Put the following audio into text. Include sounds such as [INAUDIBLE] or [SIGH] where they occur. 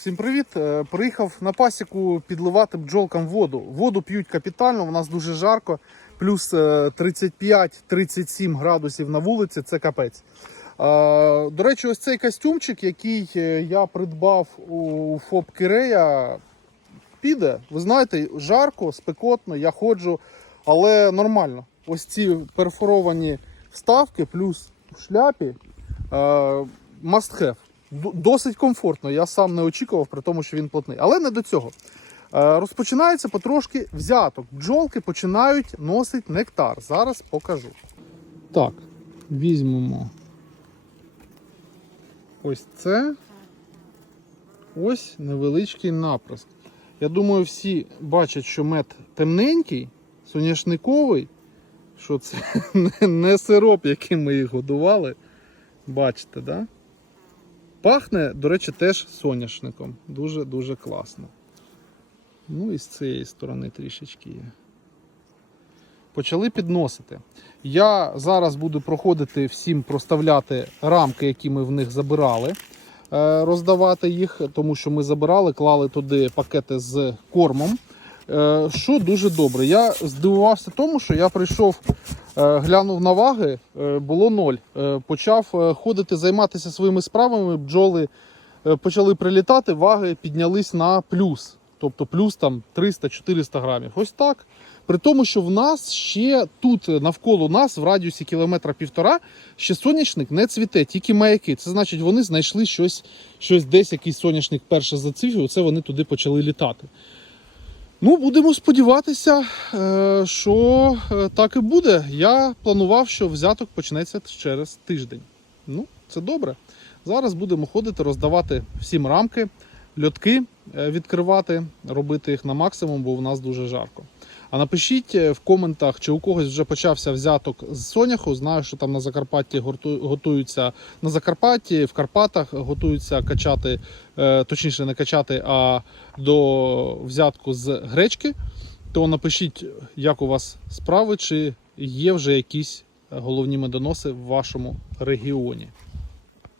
Всім привіт! Е, Приїхав на пасіку підливати бджолкам воду. Воду п'ють капітально, у нас дуже жарко, плюс е, 35-37 градусів на вулиці це капець. Е, До речі, ось цей костюмчик, який е, я придбав у ФОП Кирея, піде. Ви знаєте, жарко, спекотно, я ходжу, але нормально. Ось ці перфоровані вставки, плюс в шляпі е, must have. Досить комфортно. Я сам не очікував, при тому, що він плотний. Але не до цього. Е, Розпочинається потрошки взяток. Бджолки починають носити нектар. Зараз покажу. Так, візьмемо. Ось це. Ось невеличкий наприск. Я думаю, всі бачать, що мед темненький, соняшниковий, що це [LAUGHS] не сироп, яким ми їх годували. Бачите, так? Да? Пахне, до речі, теж соняшником. Дуже-дуже класно. Ну і з цієї сторони трішечки є. Почали підносити. Я зараз буду проходити всім проставляти рамки, які ми в них забирали, е, роздавати їх, тому що ми забирали, клали туди пакети з кормом. Е, Що дуже добре. Я здивувався тому, що я прийшов, е, глянув на ваги, е, було ноль. Почав ходити, займатися своїми справами. Бджоли почали прилітати, ваги піднялись на плюс. Тобто плюс там 300-400 грамів. Ось так. При тому, що в нас ще тут навколо нас, в радіусі кілометра півтора, ще соняшник не цвіте, тільки маяки. Це значить, вони знайшли щось, щось десь, якийсь соняшник перше зацвів, і оце вони туди почали літати. Ну, будемо сподіватися, е, що е, так і буде. Я планував, що взяток почнеться через тиждень. Ну, це добре. Зараз будемо ходити, роздавати всім рамки, льотки е, відкривати, робити їх на максимум, бо в нас дуже жарко. А напишіть е, в коментах, чи у когось вже почався взяток з соняху. Знаю, що там на Закарпатті готуються на Закарпатті, в Карпатах готуються качати, е, точніше, не качати, а до взятку з гречки. То напишіть, як у вас справи, чи є вже якісь головні медоноси в вашому регіоні.